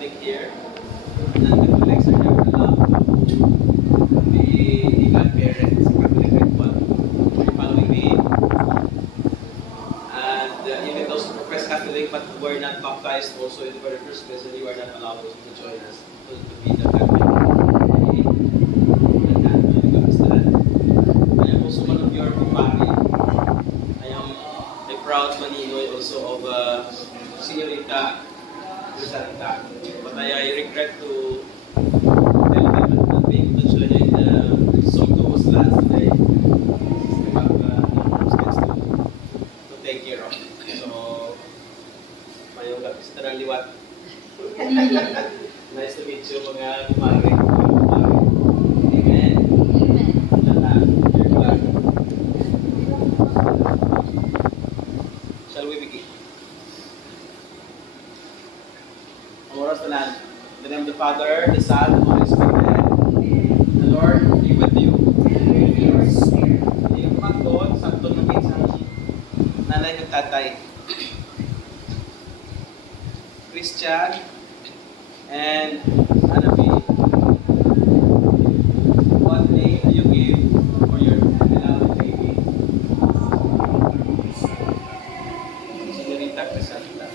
Catholic here. Non-Catholics are never allowed to be godparents sa Catholic ritual. Are you following me? And even those who profess Catholic but who were not baptized also in the very first place, you are not allowed also to join us to be the Catholic. I am also one of your kumpare. I am a proud maninoy also of Señorita Crisanta. But I regret to tell them that not being able to join in the Soto was last today. We have to take care of. So, mayong kapis na ng liwat. Nice to meet you mga kumare. Amen. Shall we begin? Oras na. In the name of the Father, the Son, and the Holy Spirit. The Lord be with you. With your spirit. Yung pagkon, sakto ng pinsang nanay ng tatay. Christian and Hanabi. What name do you give for your beloved baby? Señorita Crisanta.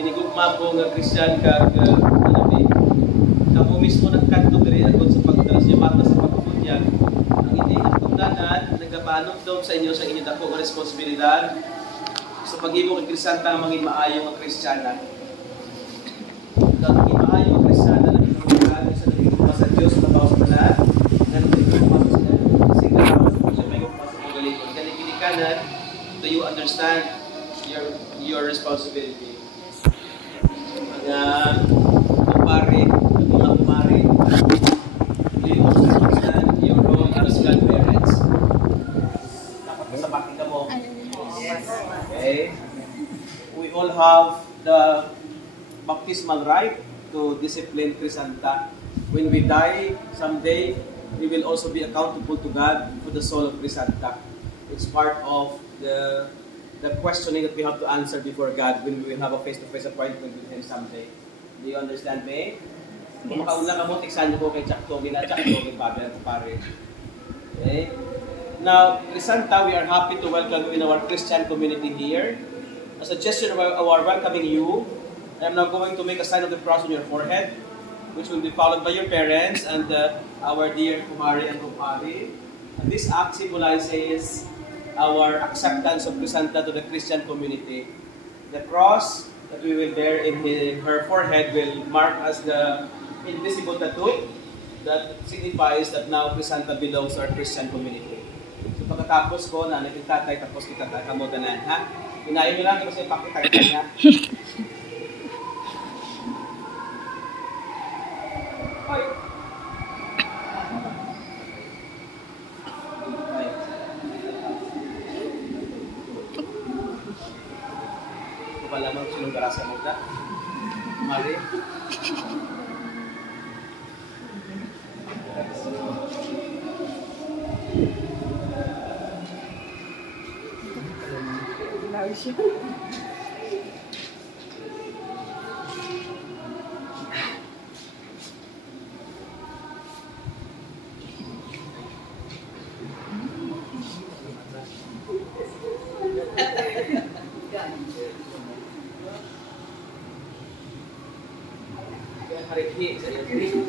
Ginigugma po nga Christian kag Hanabi. Kamu mismo nagkanto diri agon sa pagdalas niya mata sa pagpunyag. Ang hindi nagtungdanan, nagabanong daw sa inyo sa inyo dako nga responsibilidad sa paghimo kay Crisanta ang maging maayo nga Kristiyana. Ang maging maayo nga Kristiyana na pinagpapalala sa nagigugma sa Diyos na bawas manan na nagigugma sa siguro sa may gugma sa pagalingon. Kaya kinikanan, do you understand your responsibility? Mga kumpare, mga kumare, do you understand your role as godparents? Dapat masabaki ka mo. Okay. We all have the baptismal right to discipline Crisanta. When we die someday, we will also be accountable to God for the soul of Crisanta. It's part of the questioning that we have to answer before God when we will have a face-to-face appointment with Him someday. Do you understand me? Kung makauna ka mo, tiksan niyo po kay Chakto, Chakto, kay Babe at pare. Okay? Now, Crisanta, we are happy to welcome you in our Christian community here. As a gesture of our welcoming you, I am now going to make a sign of the cross on your forehead, which will be followed by your parents and our dear Kumari and Kumpari. And this act symbolizes our acceptance of Crisanta to the Christian community. The cross that we will bear in her forehead will mark as the invisible tattoo that signifies that now Crisanta belongs to our Christian community. So pagkatapos ko, nanay yung tatay, tapos kita kamudanan, ha? Inayin nyo lang kasi pakita niya. Hoy! Ito pa lamang sinong garasya mo ka? Mari? Harikhi sa iyo.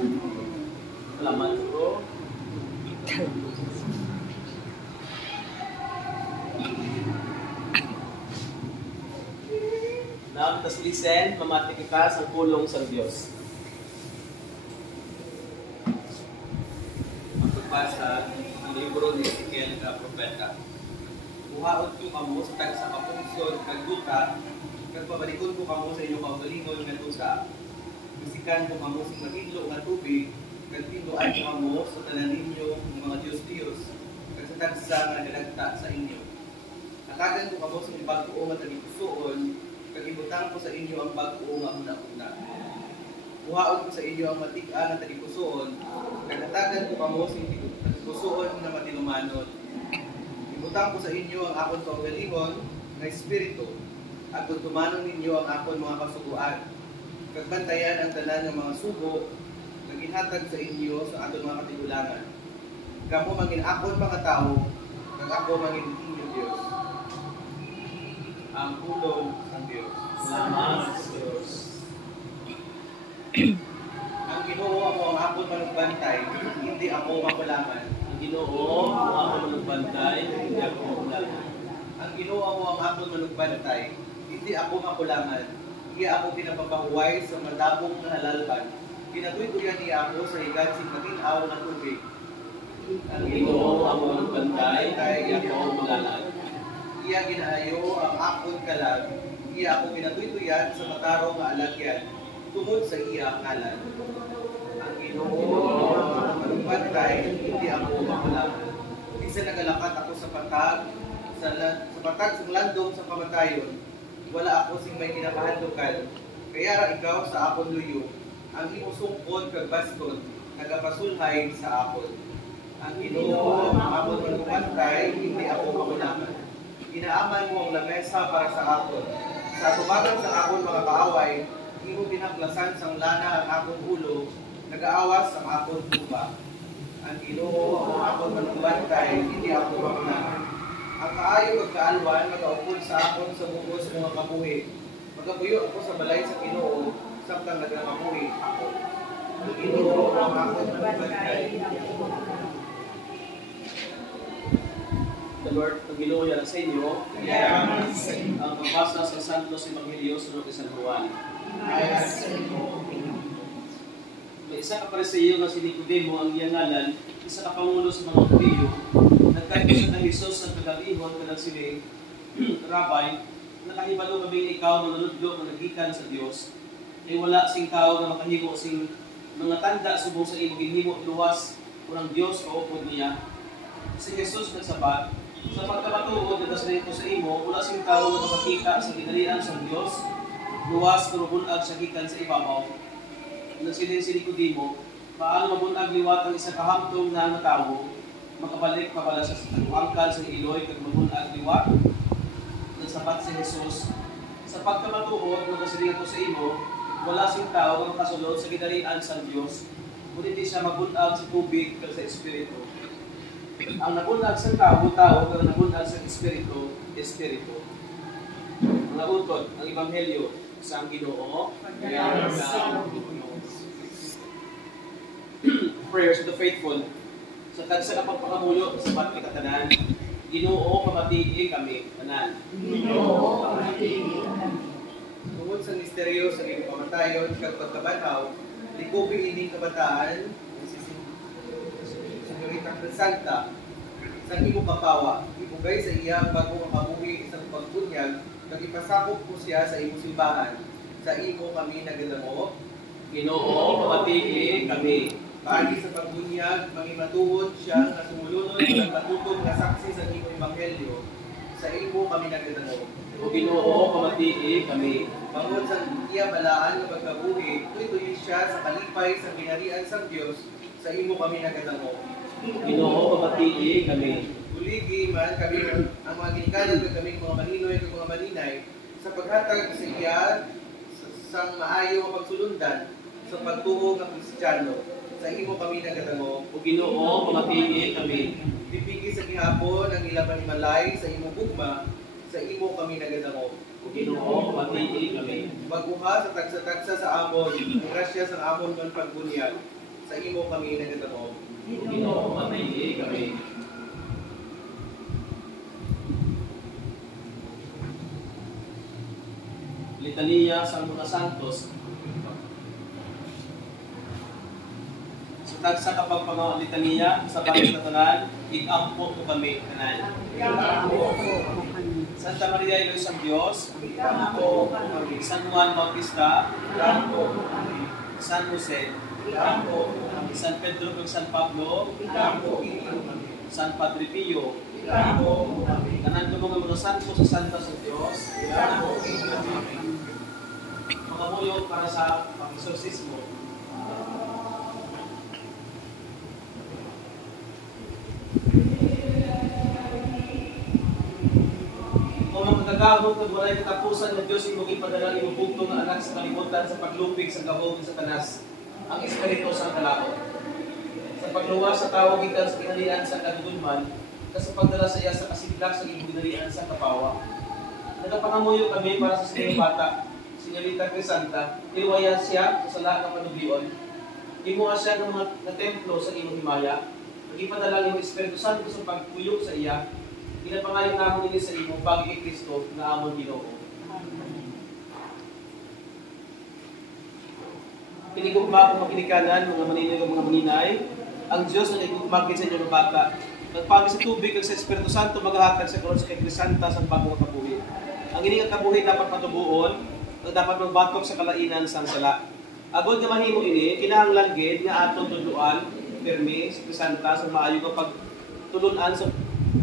Salamat bro. Now, tas listen, mamati kita sa pulong sa Diyos. Magbasa ang libro ni Ezekiel na propeta. Buhaot ko kamo sa tagsa kapungsod kag duta, kag pabalikon ko kamo sa inyong kaugalingon nga dusa. Bisikan ko kamo sa nagidlo nga tubig, kag tinduan ko kamo sa tanan ninyo mga Diyos-Diyos, kag sa tagsa nga nagdagta sa inyo. Natagan ko kamo sa inyong bag-o nga tagikusoon, kag ibutang ko sa inyo ang bag-o nga una-una. Buhaon ko sa inyo ang matig-an nga tagikusoon, kag natagan ko kamo sa tagikusoon nga matilumanon. Ibutang ko sa inyo ang akong kaugalingon nga espiritu, at kung tumanong ninyo ang akon mga kasuguan. Kagbantayan ang tanan ng mga sugo, naginhatag sa inyo sa aton mga katigulangan. Kamo mangin akon mga tao, kag ako mangin inyo Dios. Ang pulong ng Dios. Salamat sa Diyos. Ang Ginoo ako ang akon manugbantay, hindi ako makulaman. Ang Ginoo, ang ako manugbantay, hindi ako makulangan. Ang Ginoo ako ang akon manugbantay, hindi ako makulaman. Hindi ako pinapapahuway sa madabong na halalban. Pinatuy-tuyan niya ako sa higansing matinaw na tubig. Ang Ginoo, ang manugbantay, hindi ako makulangan. Iya ginaayo ang akon kalag. Iya ako pinatuy-tuyan sa matarong nga alagyan. Tungod sa iya ngalan. Ang Ginoo ang manugbantay, hindi ako makulaman. Isa nagalakat ako sa patag, sa patag sa landong sa kamatayon. Wala ako sing may kinakahandukan. Kaya ra ikaw sa akon luyo, ang imo sungkod kag baston, nagapasulhay sa akon. Ang Ginoo ang akon manugbantay, hindi ako makulaman. Inaaman mo ang lamesa para sa akon. Sa tumagan sa akon mga kaaway, imo pinaklasan sang lana ang akong ulo, nag-aawas ang akong tuba. Ang Ginoo ang akong manugbantay, hindi ako makulaman. Ang kaayo kag kaalwan magaupod sa akon sa bugos mga kabuhi. Magabuyo ako sa balay sa Ginoo, samtang nagakabuhi ako. Ang Ginoo ang akong manugbantay. The Lord, ang Ginoo yan sa inyo. Ang pagbasa sa Santos Evangelio sunod kay San Juan. May isa ka Pariseo nga si Nicodemo ang iyang ngalan, isa ka pangulo sa mga Hudyo. Nagkadto sa kang Hesus ng kagabihon kanang sining, Rabbi, nakahibalo kami ikaw manunudlo nga nagikan sa Dios. Kay wala sing tao nga makahimo sing mga tanda subong sa imong ginhimo luwas unang Dios kaupod niya. Si Jesus nagsabat, sa pagkabatuod na kasrito sa imo, wala sing tao nga makakita sa ginalian sa Dios, luwas pero bunag sa gikan sa ibabaw. Nagsilin si Nicodemo, paano mabunag liwat ang isa kahamtong na tao, makabalik pabala sa angkan sa iloy kag mabunag liwat? Nagsabat si Jesus, sa pagkamatuod ng kasilingan ko sa imo, wala sing tao nga makasulod sa ginalian sa Dios, ngunit di siya mabunag sa tubig kag sa Espiritu. Ang nabunag sa tao, kag nabunag sa Espiritu, Espiritu. Mga utod, ang Ebanghelyo sa ang Ginoo. Prayers of the faithful. Sa tagsa na pagpakamuyo sa pati katanan, Ginoo pamatii kami tanan. Ginoo pamatii kami. Tungod sa misteryo sa iyong kamatayon kag pagkabanaw, likubi ining kabataan si Senyorita Crisanta sa imong kapawa. Ibugay sa iya bago makabuhi isang pagbunyag kag ipasakop ko siya sa imong simbahan. Sa imo kami nagadamo. Ginoo pamatii kami. Paagi sa pagbunyag, mangimatuhod siya na sumulunod ng matutong na saksi sa imong ebanghelyo. Sa imo kami nagadamo. O Ginoo pamatii kami. Bangod sa iya balaan nga pagkabuhi, tuloy siya sa kalipay sa ginarian sa Dios. Sa imo kami nagadamo. Ginoo pamatii kami. Tuligi man kami ang mga ginikanan kag kaming mga maninoy kag mga maninay sa paghatag sa iya sang maayo nga pagsulundan sa pagtuo nga Kristiyano. Sa imo kami nagadamo. O Ginoo pamatii kami. Pipigi sa gihapon ang ilang panimalay sa imo gugma. Sa imo kami nagadamo. O Ginoo pamatii kami. Baguha sa tagsa-tagsa sa amon, ang grasya sa amon ng pagbunyag. Sa imo kami nagadamo. O Ginoo pamatii kami. Litania sa mga santos. Sa tagsa kapag litania sa bagay na tanan, ikampo ko kami tanan. Santa Maria Iloy ng Diyos, ikampo kami. San Juan Bautista, ikampo kami. San Jose, ikampo kami. San Pedro ug San Pablo, ikampo kami. San Padre Pio, ikampo kami. Tanan ko mga santo sa Santa sa Diyos, ikampo kami. Mga mulog para sa pang-exorcismo. O mga gagahom kag walay katapusan nga Dios imong ipadala imong bugtong nga anak sa kalibutan sa paglupig sa gahom sa tanas ang espiritu sa kalaot. Sa pagluwas sa tawo gikan sa kinalian sa kadugulman, sa pagdala sa iya sa kasidlak sa imong ginalian sa kapawa. Nagapangamuyo kami para sa sining bata, Señorita Crisanta, iwaya siya sa sala ng panuglion. Imuha siya ng mga templo sa imong himaya. Nagipadala imong Espiritu Santo sa pagpuyok sa iya. Ginapangayon namon ini sa imong pagi kay Kristo na amon Ginoo. Pinigugma ko mapinikanan, mga maninig mga maninay, ang Diyos na nagugmagin sa inyo ng bata. Nagpagi sa tubig at sa Espiritu Santo maghahatag sa karon sa kay Crisanta sa bagong kabuhi. Ang ining kabuhi dapat matubuon, at dapat magbatok sa kalainan sang sala. Agod nga mahimo ini, kinahanglan gid nga atong tudloan pirmi sa Crisanta sa maayo nga pagtulunan sa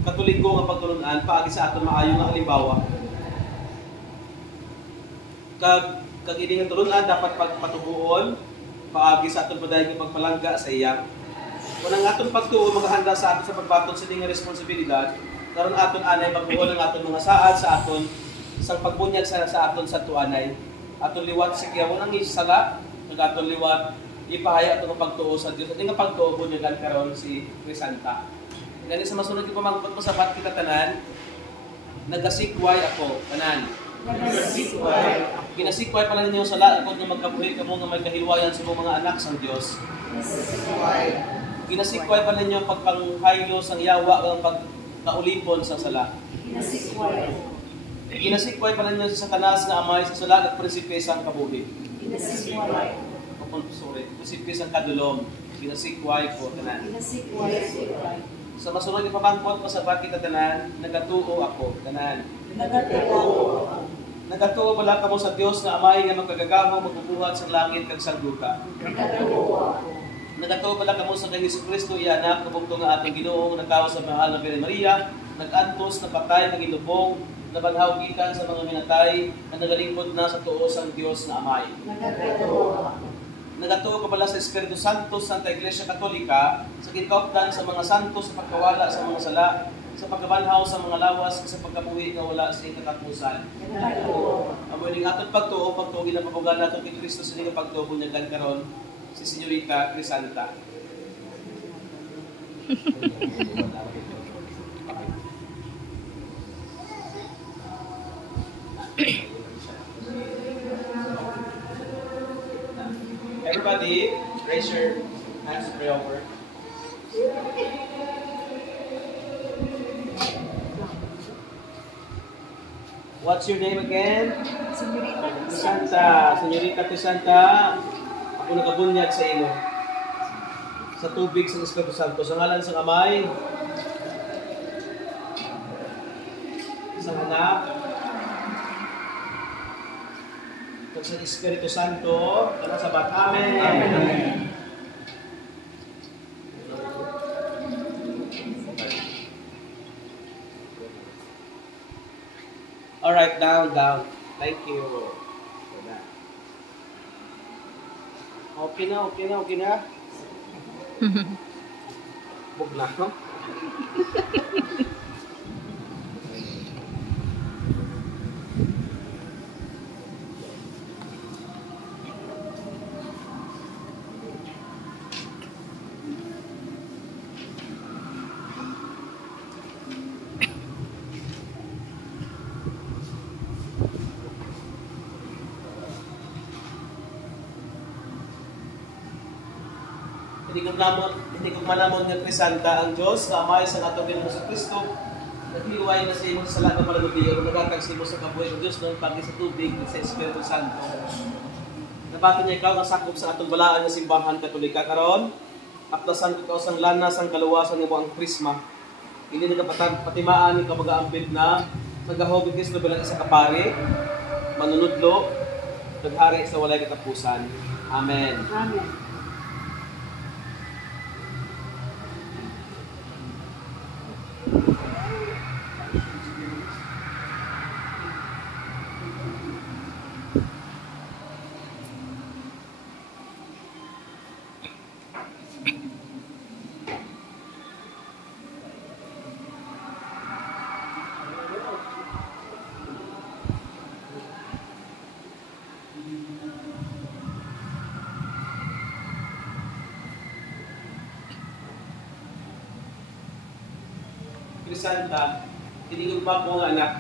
Katoliko nga pagtulunan paagi sa aton maayo nga halimbawa. Kag ini nga tulunan dapat pagpatubuon paagi sa aton padayon nga pagpalangga sa iya. Kung ang aton pagtuo maghahanda sa aton sa pagbaton sa ining responsibilidad, karon aton anay pagbuon ang aton mga saad sa aton sa pagbunyag sa aton sa tuanay. Aton liwat sa kiyawon ang isala, kag aton liwat ipahaya aton pagtuo sa Dios. At nga pagtuo bunyagan karon si Crisanta. Gani sa masunod ko pamangkot mo sa bat kita tanan, nagasikway ako tanan. Nagasikway. Ginasikway pala ninyo sa laot nga magkabuhi kamo nga may kahilwayan sa mga anak sang Dios. Ginasikway pala ninyo pagpanghaylo sang yawa ang pagkaulipon sa sala. Ginasikway pala ninyo sa Satanas nga amay sa sala at prinsipe sang kabuhi. Prinsipe sang kadulom. Ginasikway ko tanan. Sa masunod yung pamangkot mo sa bakit na tanan, nagatuo ako, tanan. Nagatuo pala kamo sa Dios na amay nga magkagagamo, magbubuhat sa langit kag sa lupa. Nagatuo pala kamo sa kay Jesucristo, iya anak, kabugto nga atong Ginoo, nagkawa sa mahal na Virgen Maria, nagantos, napatay, nagilubong, nabanhaw gikan sa mga minatay, na nagalingkod na sa tuo sang Dios na amay. Nagatuo ka pala sa Espiritu Santo, Santa Iglesia Katolika, sa kinkauptan sa mga santo, sa pagkawala sa mga sala, sa pagkabanhaw sa mga lawas, sa pagkabuhi na wala sa katapusan. Amoy ning aton pagtuo, ginapabugan naton kay Kristo sa ning pagtuo bunyagan karon si Señorita Crisanta. Everybody, raise your hands to pray over. What's your name again? Crisanta. Señorita Crisanta, ako nakabunyag sa imo. Sa tubig sa Espiritu Santo. Sa ngalan sa Amay, sa Anak, at sa Espiritu Santo, at sa Bat. Amen. Amen. Alright, down. Thank you. Okay na. Bugla, no? Hindi ko malamon nga Crisanta ang Diyos, na amay sa atong Ginoo sa Kristo, nagliway na sa imo sa lahat ng palanubiyo, nagatag sa imo sa kabuhi ng Diyos, nang pagi sa tubig, sa Espiritu Santo. Nabato niya ikaw, nasakop sa atong balaan ng simbahan Katolika karon, aptasan ko sa lanas ang kaluwasan ng ang prisma. Hindi nagapatimaan ikaw mag-aampit na nagahog ng Kristo bilang isa kapari, manunudlo, naghari sa walay katapusan. Amen. Amen. Krisanta, tinigugma ko nga anak,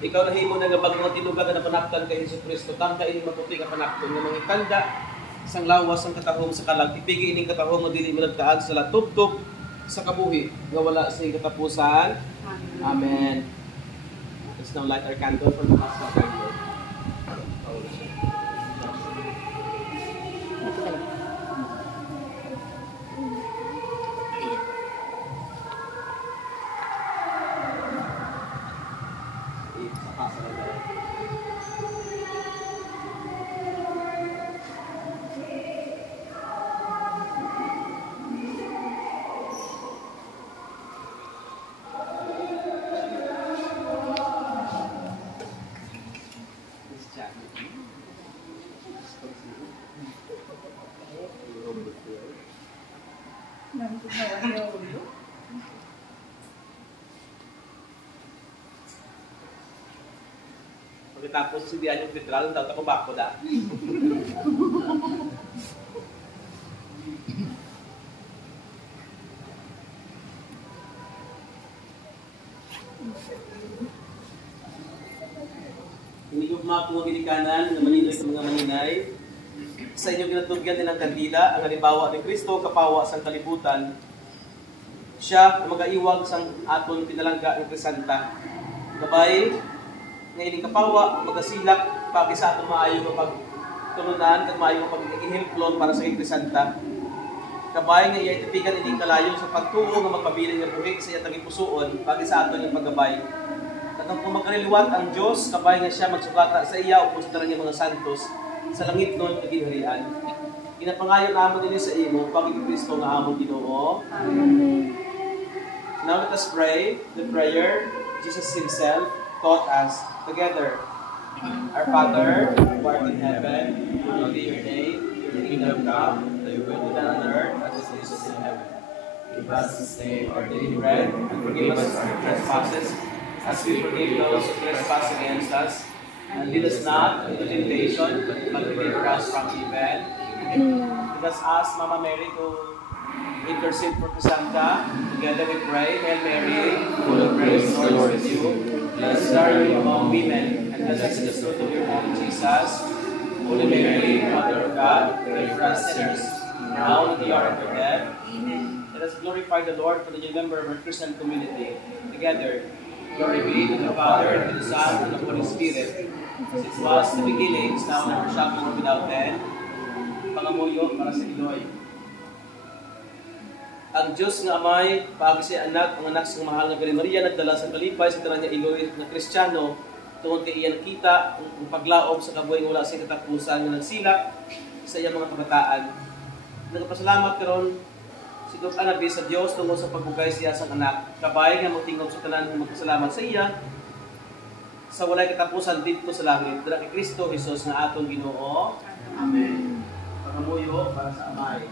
ikaw na himo na nga bagong tinugan na panaktan kay Hesus Kristo, tangka ini maputi ka panakton nga mga tanda sang lawas ang katahong sa kalag, ipigi ining katahong nga dili malagkaan sa latubtob sa kabuhi nga wala sa katapusan. Amen. Let's now light our candle for the last candle. Pagkatapos si Dian yung Petral, daw ako bako da. Hindi ko mga ginikanan na maninoy sa mga maninay. Sa inyong ginatugyan nilang kandila, ang halimbawa ni Kristo, kapawa sa kalibutan. Siya ang mag-aiwag sa aton pinalangga ng Krisanta. Gabay, ngayon kapawa, magasilak, pagi sa aton maayo ng pagtulunan, kag maayo ng pag-ihimplon para sa Krisanta. Gabay, nga iya itipigan ining kalayo sa pagtuo nga magpabiling ng buhik sa iyang pusuon, pagi sa aton yung paggabay. Katang kung magkariliwat ang Diyos, kabay nga siya magsugata sa iya o sa talang mga santos, sa langit nun na ginharian. Inapangayon naman din sa imo, pagiging Kristo nga among Ginoo. Amen. Now let us pray the prayer Jesus Himself taught us together. Our Father, who art in heaven, hallowed be your name. Your kingdom come, thy will be done on earth as it is in heaven. Give us this day our daily bread, and forgive us our trespasses, as we forgive those who trespass against us. And lead us not into temptation, but deliver us from evil. Let us ask Mama Mary to intercede for Krisanta. Together we pray, Hail Mary, full of grace, the Lord is with you. Blessed are you among women, and blessed is the fruit of your womb, Jesus. Holy Mary, Mother of God, pray for us sinners, now and at the hour of our death. Amen. Let us glorify the Lord for the new member of our Christian community. Together, glory be to the Father, and to the Son, and to the Holy Spirit. As it was in the beginning, is now, and ever shall be, without end. Pangamuyo para sa Iloy. Ang Diyos nga Amay, paagi siya anak, ang anak sa mahal na Virgen Maria, nagdala sa kalipay sa tanan niya Iloy na Kristiyano, tungod kay iya nakita ang paglaom sa kabuhay nga wala sa katapusan nga nagsilak sa iyang mga kabataan. Nagpasalamat karon si Dok Anabi sa Dios tungod sa pagbugay siya sa anak. Kabay nga magtingog sa tanan nga magpasalamat sa iya sa walay katapusan dito sa langit. Dira kay Kristo Jesus nga atong Ginoo. Amen. Pangamuyo para sa Amay.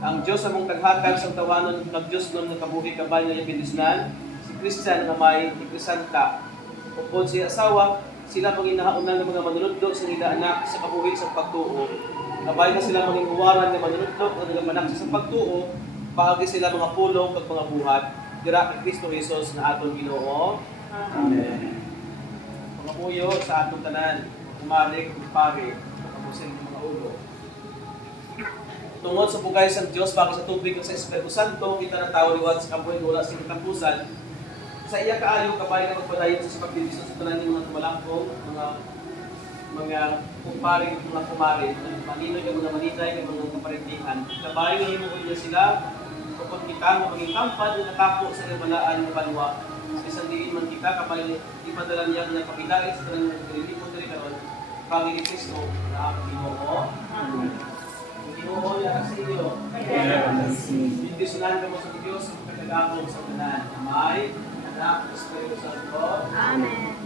Ang Diyos among taghatag sa tawanon ng Diyos nun nga kabuhi kabay nga ibindisnan, si Christian nga may Krisanta. Upod siya asawa, sila pang inahaunan ng mga manunodlo sa nila anak sa kabuhi sa pagtuo. Kabay na sila maging huwaran ng manunodlo o nagamanak sa pagtuo, paagi sila mga pulong kag mga buhat. Dira kay Kristo Jesus na atong Ginoo. Amen. Pangamuyo sa atong tanan, umalig ug pare, kapusin ng mga ulo. Tungod sa bugay sa Diyos, bakit sa tubig sa Espiritu Santo, kita na tao liwat sa kabuhay wala sa katapusan. Sa iya kaayo, kabay na magpadayon sa pagdibisyon sa tanan ng mga tumalangkong, mga kumpare, mga kumare, maninoy, mga maninay, mga kaparintihan. Kabay na himuhon niya sila, kapag kita nga maging kampad, nakako sa ibalaan ng banwa. Isang diin man kita, kapag ipadala niya ng kapilay sa tanan ng pinilipon na rin karon, pagiging Kristo na ang Ginoo. Ginoo yan sa iyo. Bindisunan ka mo sa Diyos sa pagkagagawang sa tanan. Amay, Anak, Espiritu Santo. Amen.